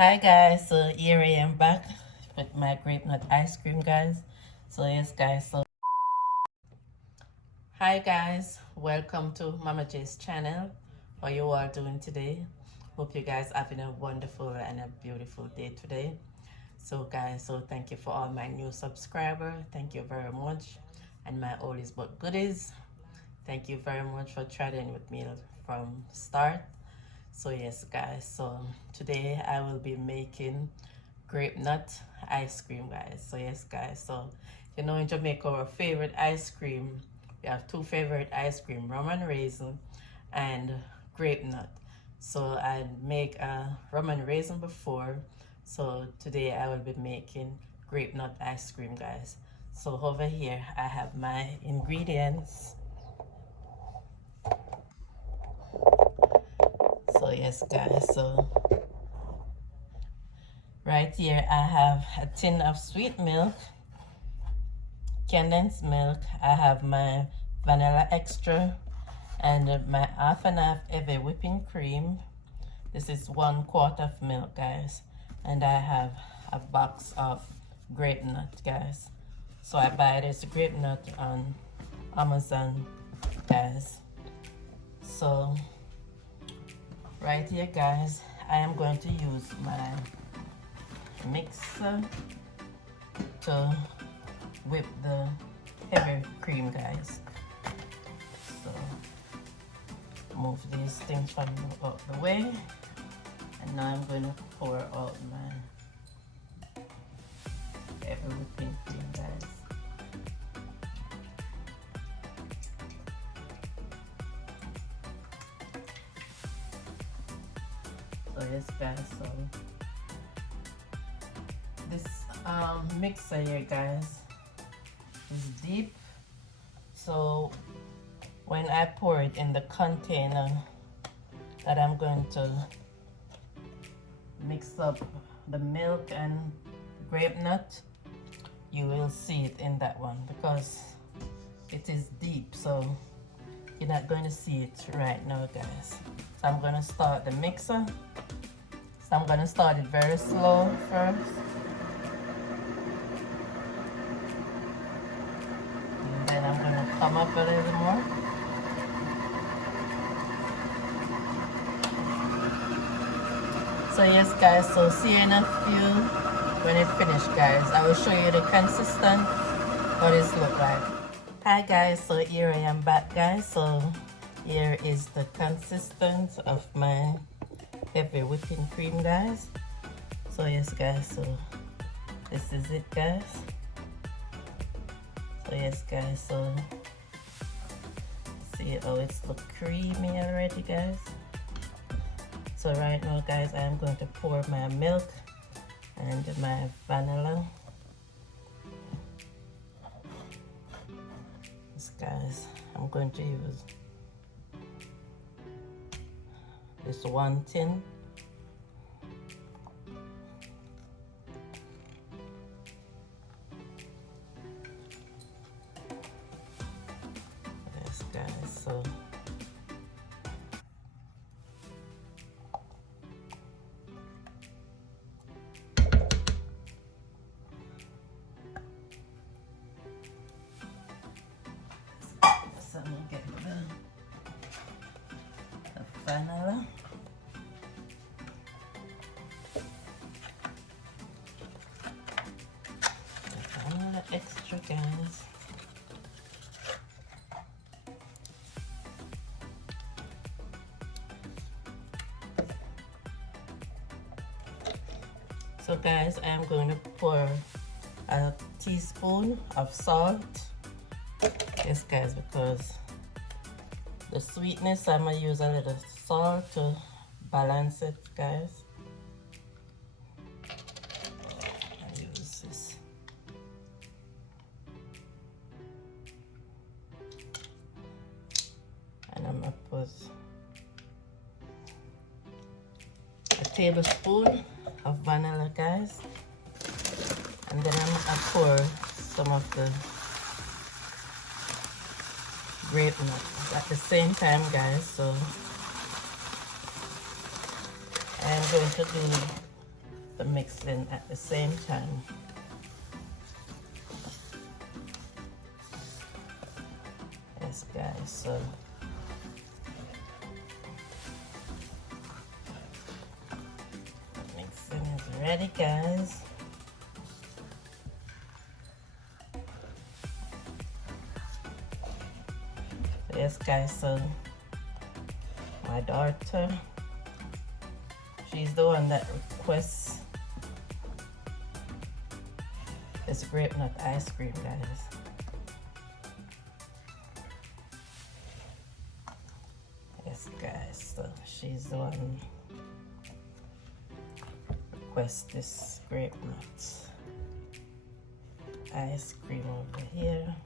Hi guys, so here I am back with my grape nut ice cream, guys. So yes guys, so hi guys, welcome to Mama J's channel. How you all doing today? Hope you guys having a wonderful and a beautiful day today. So guys, so thank you for all my new subscribers. Thank you very much. And my oldies but goodies. Thank you very much for chatting with me from start. So yes guys, so today I will be making grape nut ice cream, guys. So yes guys, so you know in Jamaica our favorite ice cream, we have two favorite ice cream, rum and raisin and grape nut. So I make a rum and raisin before, so today I will be making grape nut ice cream, guys. So over here I have my ingredients. So yes guys, so right here I have a tin of sweet milk, condensed milk. I have my vanilla extra and my half and half heavy whipping cream. This is 1/4 of milk, guys. And I have a box of grape nut, guys. So I buy this grape nut on Amazon, guys. So right here, guys, I am going to use my mixer to whip the heavy cream, guys. So move these things from out the way, and now I'm going to pour out my heavy whipping cream, guys. So yes guys, so this mixer here, guys, is deep, so when I pour it in the container that I'm going to mix up the milk and grape nut, you will see it in that one because it is deep, so you're not going to see it right now, guys. So I'm going to start the mixer. So I'm going to start it very slow first. And then I'm going to come up a little more. So yes guys, so see you in a few when it's finished, guys. I will show you the consistent, what it look like. Hi guys, so here I am back, guys. So here is the consistency of my heavy whipping cream, guys. So yes guys, so this is it, guys. So yes guys, so see how it's look creamy already, guys. So right now, guys, I am going to pour my milk and my vanilla. Yes, guys, I'm going to use this one tin. Yes, guys, so I'm gonna get the vanilla. The vanilla extra, guys. So guys, I am going to pour a teaspoon of salt. Yes guys, because the sweetness, I'm gonna use a little salt to balance it, guys. I use this. And I'm gonna put a tablespoon of vanilla, guys. And then I'm gonna pour some of the grape nut at the same time, guys. So I'm going to do the mixing at the same time. Yes, guys, so mixing is ready, guys. So yes, guys, so my daughter, she's the one that requests this Grapenut ice cream, guys. Yes, guys, so she's the one requests this Grapenut ice cream over here.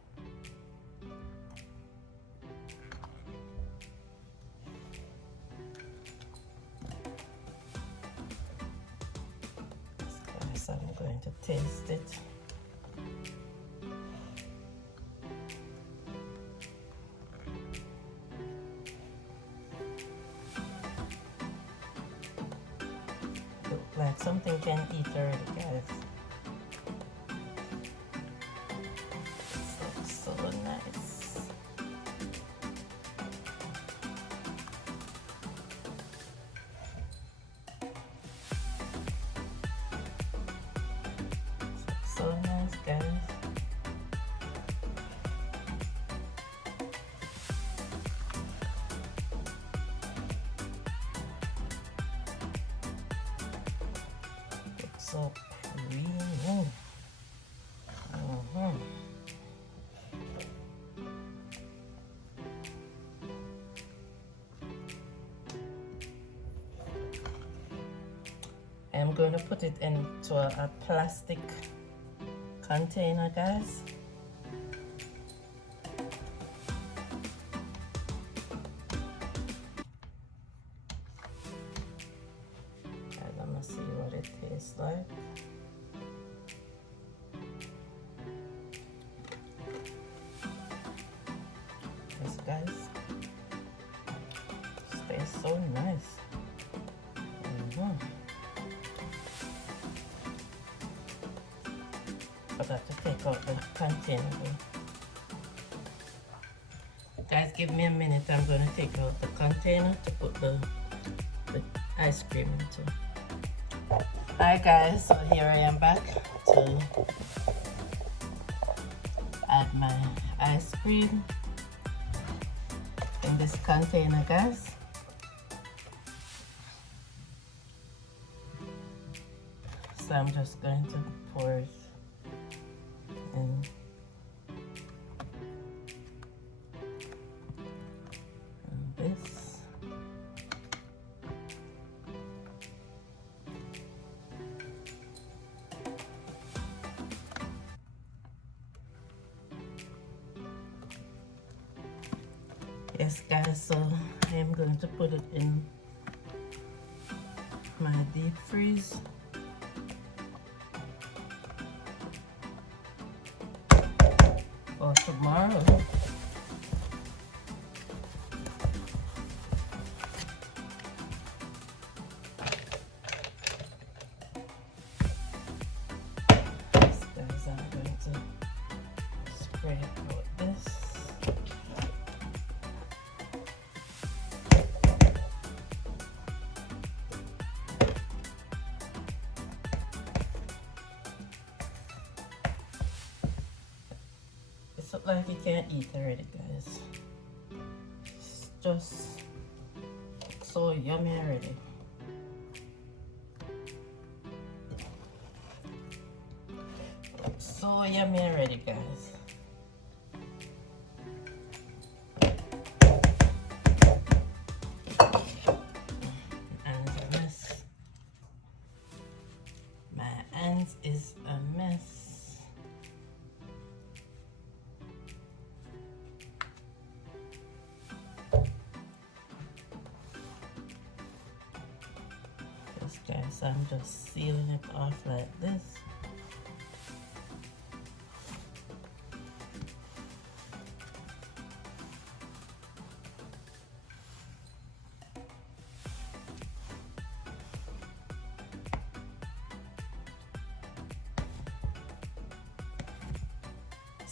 So I'm going to taste it. Look like something can eat already, guys. It looks so nice. So nice, guys. It's so creamy. I'm going to put it into a plastic container, guys. And I'm gonna see what it tastes like. Yes, guys, it tastes so nice. Forgot to take out the container. Guys, give me a minute. I'm going to take out the container to put the ice cream into. Alright, guys, so here I am back to add my ice cream in this container, guys. So I'm just going to pour it in. And this. Yes, guys, so I am going to put it in my deep freeze. For tomorrow. Yes, guys, I'm going to spray out this. It looks like you can't eat already, guys. It's just so yummy already. So yummy already, guys. And a mess. My hands is a mess. Guys, I'm just sealing it off like this.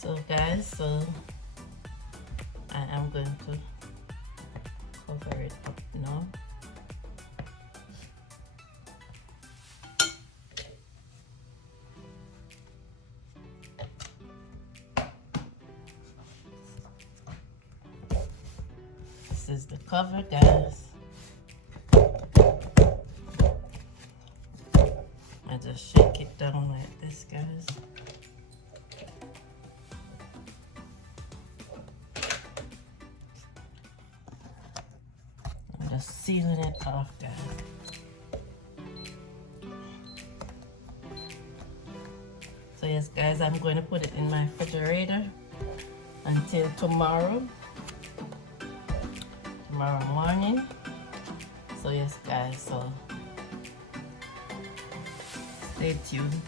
So guys, so I am going to cover it up now. This is the cover, guys. I just shake it down like this, guys. I'm just sealing it off, guys. So yes, guys, I'm going to put it in my refrigerator until tomorrow morning. So yes, guys, so stay tuned.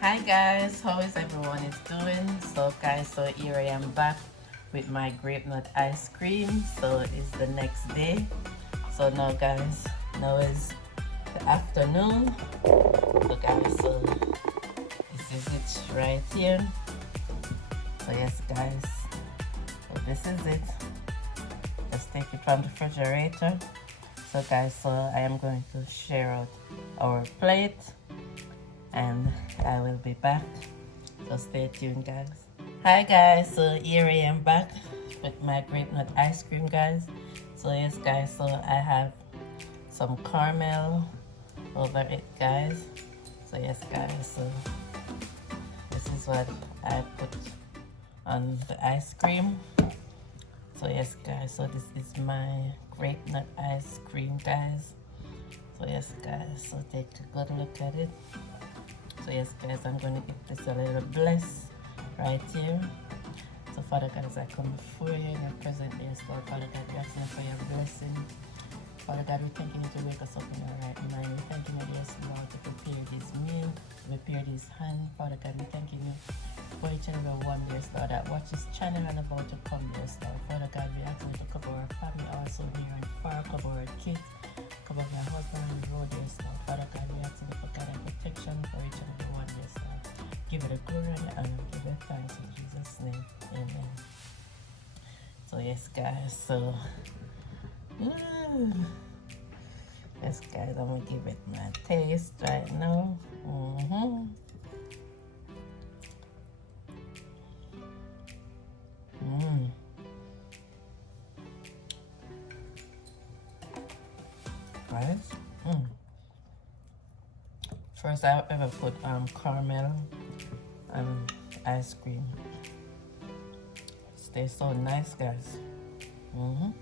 Hi guys, how is everyone is doing? So guys, so here I am back with my grape nut ice cream. So it's the next day. So now guys, now is the afternoon. So guys, so this is it right here. So yes guys, so this is it. Just take it from the refrigerator. So guys, so I am going to share out our plate and I will be back. So stay tuned, guys. Hi guys, so here I am back with my grape nut ice cream, guys. So yes guys, so I have some caramel over it, guys. So yes guys, so this is what I put on the ice cream. So yes guys, so this is my grape nut ice cream, guys. So yes guys, so take a good look at it. So yes guys, I'm going to give this a little bless right here. So Father God, as I come before you in your present days, Lord Father God, we asking for your blessing. Father God, we thanking you to wake us up in our right mind. We thanking you, yes Lord, to prepare this meal, to prepare this hand. Father God, we thanking you for each and every one, yes Lord, that watch this channel and about to come, yes Lord. Father God, we ask you to cover our family also near and far, cover our kids, cover my husband on the road, yes Lord. Father God, we ask you for God and protection for each and every one, yes Lord. Give it a glory and honor, give it thanks in Jesus' name, amen. So yes guys, so yes guys, I'm gonna give it my taste right now. Guys, first I ever put caramel and ice cream. It tastes so nice, guys. Oh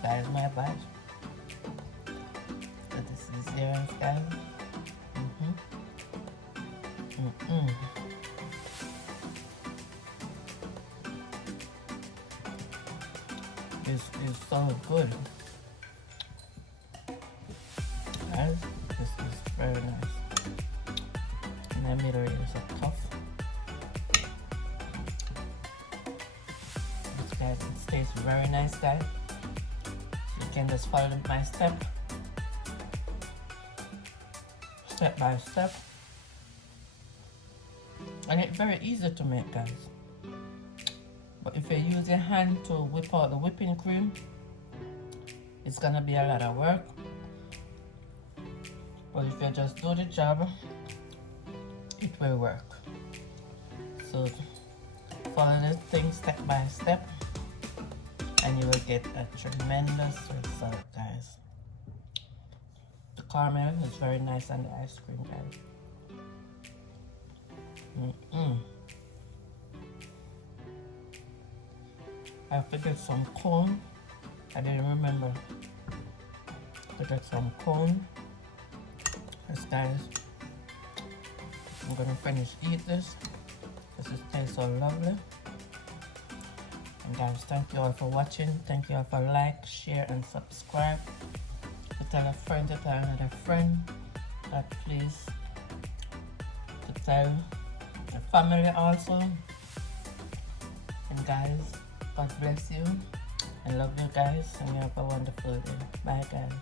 guys, my bad. So this is yours, guys. This is so good. Guys, this is very nice. And the middle is a tough. This guys, it tastes very nice, guys. You can just follow my step by step. And it's very easy to make, guys. But if you use your hand to whip out the whipping cream, it's gonna be a lot of work. But if you just do the job, it will work. So follow the thing step by step and you will get a tremendous result, guys. The caramel is very nice on the ice cream, guys. I have to get some cone. I didn't remember to get some cone. Yes guys, I'm gonna finish eat this. This tastes so lovely. And guys, thank you all for watching. Thank you all for like, share and subscribe. To tell a friend, to tell another friend that please, to tell your family also. And guys, God bless you. I love you guys and you have a wonderful day. Bye guys.